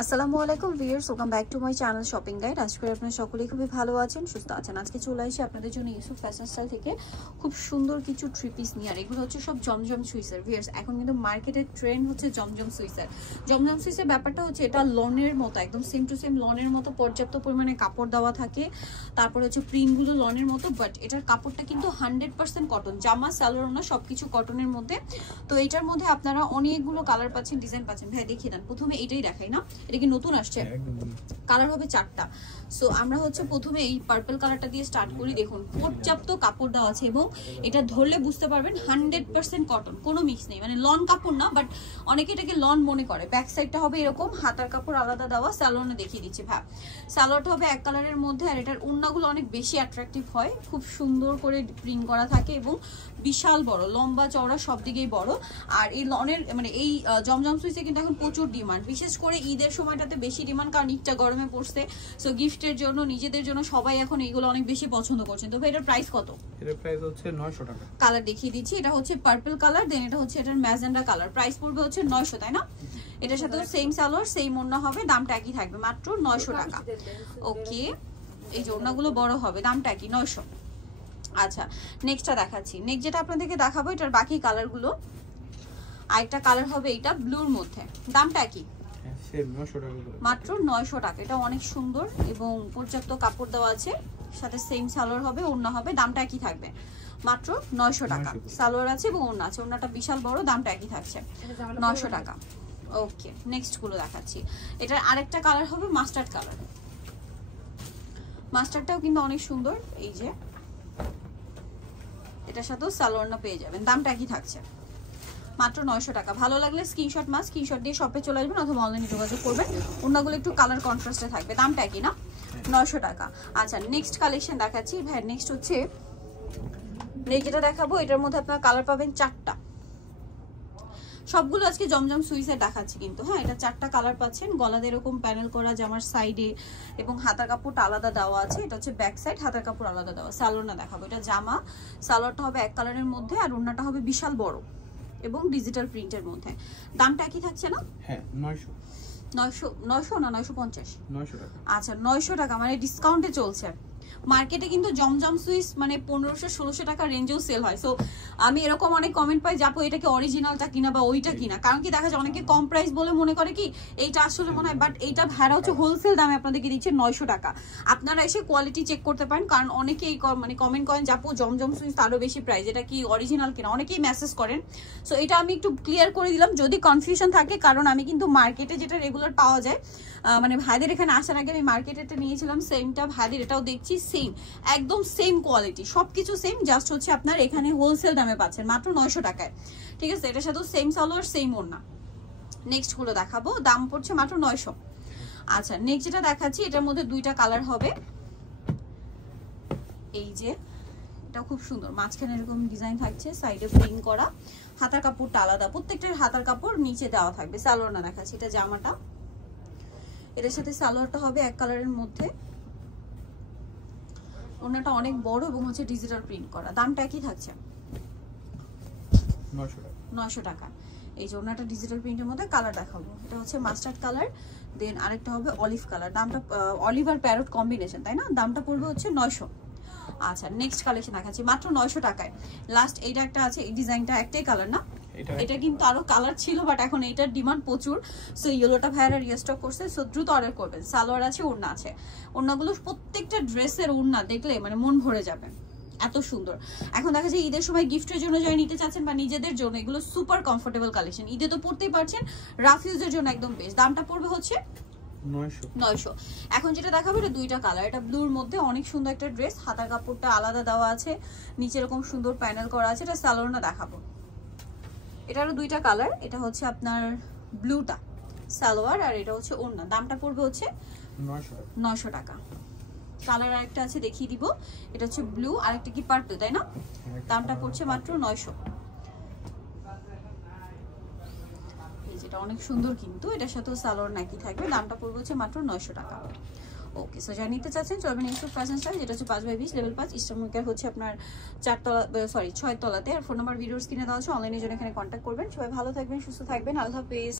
আসসালামু আলাইকুম viewers, welcome back to my channel shopping guide. আশা করি আপনারা সকলেই খুবই ভালো আছেন, সুস্থ আছেন। আজকে চলে আসি আপনাদের জন্য ইউসুফ ফ্যাশন স্টাইল থেকে খুব সুন্দর কিছু থ্রি পিস নিয়ে। আর এগুলো হচ্ছে সব জমজম সুইসের। ভিউয়ার্স, এখন কিন্তু মার্কেটের ট্রেন্ড হচ্ছে জমজম সুইসের। জমজম সুইসের ব্যাপারটা হচ্ছে এটা লনের মতো, একদম সেম টু সেম লনের মতো পর্যাপ্ত পরিমাণে কাপড় দেওয়া থাকে। তারপরে হচ্ছে প্রিন্টগুলো লনের মতো, বাট এটার কাপড়টা কিন্তু 100% কটন। জামা সালোয়ার না সবকিছু কটনের মধ্যে। তো এটার মধ্যে আপনারা অনেকগুলো কালার পাচ্ছেন, ডিজাইন পাচ্ছেন। ভাই দেখিয়ে দেন, প্রথমে এটাই দেখাই না, এটা কি নতুন আসছে? কালার হবে 4টা। সো আমরা হচ্ছে প্রথমে এই পার্পল কালারটা দিয়ে স্টার্ট করি। দেখুন পর্যাপ্ত কাপড় দেওয়া আছে এবং এটা ধরলে বুঝতে পারবেন 100% কটন, কোনো মিক্স নেই। মানে লন কাপড় না, বাট অনেকে এটাকে লন মনে করে। ব্যাক সাইডটা হবে এরকম, হাতার কাপড় আলাদা দেওয়া। সালোয়ারটা দেখিয়ে দিচ্ছি ভাই। সালোয়ারটা হবে এক কালারের মধ্যে, আর এটার ওড়নাগুলো অনেক বেশি অ্যাট্রাকটিভ হয়, খুব সুন্দর করে প্রিন্ট করা থাকে এবং বিশাল বড়, লম্বা চওড়া সব দিকেই বড়। আর এই লনের মানে এই জমজম সুইসে কিন্তু এখন প্রচুর ডিমান্ড, বিশেষ করে ঈদের সময়টাতে বেশি ডিমান্ড, কারণ ঈদটা গরমে পড়ছে। সো গিফটের জন্য, নিজেদের জন্য সবাই এখন এইগুলো অনেক বেশি পছন্দ করছেন। তো ভাই এটার প্রাইস কত? এটার প্রাইস হচ্ছে 900 টাকা। কালার দেখিয়ে দিচ্ছি, এটা হচ্ছে পার্পল কালার, দেন এটা হচ্ছে এটার ম্যাজেন্ডা কালার। প্রাইস পড়বে হচ্ছে 900, তাই না? এটার সাথে সেম সালোয়ার সেম ওড়না হবে, দামটা একই থাকবে, মাত্র 900 টাকা। ওকে, এই যে ওড়নাগুলো বড় হবে, দামটা একই 900। আচ্ছা, নেক্সটটা দেখাচ্ছি। নেক্সট যেটা আপনাদেরকে দেখাবো এটার বাকি কালারগুলো। আরেকটা কালার হবে এইটা ব্লুর মধ্যে, দামটা কি? মাত্র 900 টাকা। এটা অনেক সুন্দর এবং পর্যাপ্ত কাপড় দেওয়া আছে, সাথে সেম সালোয়ার হবে, ওড়না হবে, দামটা একই থাকবে, মাত্র 900 টাকা। সালোয়ার আছে এবং ওড়না আছে, ওড়নাটা বিশাল বড়, দামটা একই থাকছে 900 টাকা। ওকে, নেক্সট গুলো দেখাচ্ছি। এটার আরেকটা কালার হবে মাস্টার্ড কালার। মাস্টার্ডটাও কিন্তু অনেক সুন্দর। এই যে এটার সাথেও সালোয়ারটা পেয়ে যাবেন, দামটা একই থাকছে, মাত্র 900 টাকা। ভালো লাগলে স্ক্রিনশট স্ক্রিনশট দিয়ে শপে চলে আসবেন অথবা অনলাইনে যোগাযোগ করবেন। ওনাগুলো একটু কালার কন্ট্রাস্টে থাকবে, দামটা একই না, 900 টাকা। আচ্ছা, নেক্সট কালেকশন দেখাচ্ছি ভাই। নেক্সট হচ্ছে যেটা দেখাবো, এটার মধ্যে আপনারা কালার পাবেন 4টা। সবগুলো আজকে জমজম সুইসের দেখাচ্ছি কিন্তু। হ্যাঁ, এটা 4টা কালার পাচ্ছেন। গলাতে এরকম প্যানেল করা, জামার সাইডে এবং হাতার কাপড়টা আলাদা দেওয়া আছে। এটা হচ্ছে ব্যাক সাইড, হাতার কাপড় আলাদা দেওয়া। সালোয়ার না দেখাবো, এটা জামা, সালোয়ারটা হবে এক কালারের মধ্যে, আর ওড়নাটা হবে বিশাল বড় এবং ডিজিটাল প্রিন্টের মধ্যে। দামটা কি থাকছে না? হ্যাঁ, 900 না 950? 900 টাকা। আচ্ছা, 900 টাকা, মানে ডিসকাউন্টে চলছে। মার্কেটে কিন্তু জমজম সুইস মানে 1500-1600 টাকা রেঞ্জেও সেল হয়। সো আমি এরকম অনেক কমেন্ট পাই, যাবো এটা কি অরিজিনালটা কিনা বা ওইটা কিনা। কারণ কি দেখা যায় অনেকে কম প্রাইস বলে মনে করে কি এইটা আসলে মনে হয়, বাট এইটা ভাড়া হচ্ছে হোলসেল দামে আপনাদেরকে দিচ্ছে 900 টাকা। আপনারা এসে কোয়ালিটি চেক করতে পারেন, কারণ অনেকেই মানে কমেন্ট করেন যাবো জমজম সুইস আরো বেশি প্রাইস, এটা কি অরিজিনাল কিনা, অনেকেই মেসেজ করেন। সো এটা আমি একটু ক্লিয়ার করে দিলাম যদি কনফিউশন থাকে, কারণ আমি কিন্তু মার্কেটে যেটা রেগুলার পাওয়া যায়, মানে ভাইদের এখানে আসার আগে আমি মার্কেটে নিয়েছিলাম সেমটা, ভাইদের এটাও দেখছি সেম, একদম সেম কোয়ালিটি, সবকিছু সেম, জাস্ট হচ্ছে আপনার এখানে হোলসেল দামে পাচ্ছেন মাত্র 900 টাকায়। ঠিক আছে, এটার সাথে সেম সালোয়ার সেম ওড়না। নেক্সট গুলো দেখাবো, দাম পড়ছে মাত্র 900। আচ্ছা, নেক্সট যেটা দেখাচ্ছি এটার মধ্যে 2টা কালার হবে। এই যে এটা খুব সুন্দর, মাঝখানে এরকম ডিজাইন থাকছে, সাইডে প্রিন্ট করা, হাতার কাপড়টা আলাদা, প্রত্যেকটার হাতার কাপড় নিচে দেওয়া থাকবে। সালোয়ার না দেখাচ্ছি, এটা জামাটা, এটার সাথে সালোয়ারটা হবে এক কালারের মধ্যে, ওনাটা অনেক বড় এবং হচ্ছে ডিজিটাল প্রিন্ট করা। দামটা কি থাকছে? 900 টাকা। এই যে ওনাটা ডিজিটাল প্রিন্টের মধ্যে কালার দেখাবো, এটা হচ্ছে মাস্টার্ড কালার, দেন আরেকটা হবে অলিভ কালার। দামটা অলিভ আর প্যারট কম্বিনেশন, তাই না? দামটা পড়বে হচ্ছে 900। আচ্ছা, নেক্সট কালেকশন দেখাচ্ছি মাত্র 900 টাকায়। লাস্ট এইটা একটা আছে, এই ডিজাইনটা একটাই কালার না, এটা কিন্তু আরো কালার ছিল, বাট এখন এটার ডিমান্ড প্রচুর। সো ইয়েলোটা ভাইরা রিস্টক করছে, সো দ্রুত অর্ডার করবেন। সালোয়ার আছে, ওড়না আছে, ওড়নাগুলো প্রত্যেকটা ড্রেসের ওড়না দেখলে মানে মন ভরে যাবে, এত সুন্দর। এখন দেখা যায় ঈদের সময় গিফটের জন্য যারা নিতে চাচ্ছেন বা নিজেদের জন্য, এগুলো সুপার কমফোর্টেবল কালেকশন। ঈদে তো পড়তেই পারছেন, রাফ ইউজের জন্য একদম বেস্ট। দামটা পড়বে হচ্ছে 900। এখন যেটা দেখাবো এটা 2টা কালার, এটা ব্লুর মধ্যে অনেক সুন্দর একটা ড্রেস, হাতার কাপড়টা আলাদা দেওয়া আছে, নিচে এরকম সুন্দর প্যানেল করা আছে। এটা সালোয়ারটা দেখাবো, এটারও 2টা কালার, এটা হচ্ছে আপনার ব্লুটা সালোয়ার, আর এটা হচ্ছে ওড়না। দামটা পড়বে হচ্ছে 900 টাকা। কালার আরেকটা আছে দেখিয়ে দিব, এটা হচ্ছে ব্লু, আরেকটা কি পার্পল, তাই না? দামটা পড়ছে মাত্র 900। যেটা অনেক সুন্দর কিন্তু, এটার সাথেও সালোয়ার নাকি থাকবে, দামটা পড়বে হচ্ছে মাত্র 900 টাকা। ওকে, সো যারা নিতে চাচ্ছেন চলবেন ইউসুফ ফ্যাশন স্টাইল, যেটা হচ্ছে 5/20 লেভেল 5 ইস্টার্ন মার্কেট, হচ্ছে আপনার 6 তলাতে। আর ফোন নাম্বার ভিডিওস কিনে দেওয়া আছে, অনলাইনে জন্য এখানে কন্ট্যাক্ট করবেন। সবাই ভালো থাকবেন, সুস্থ থাকবেন, আল্লাহ হাফেজ।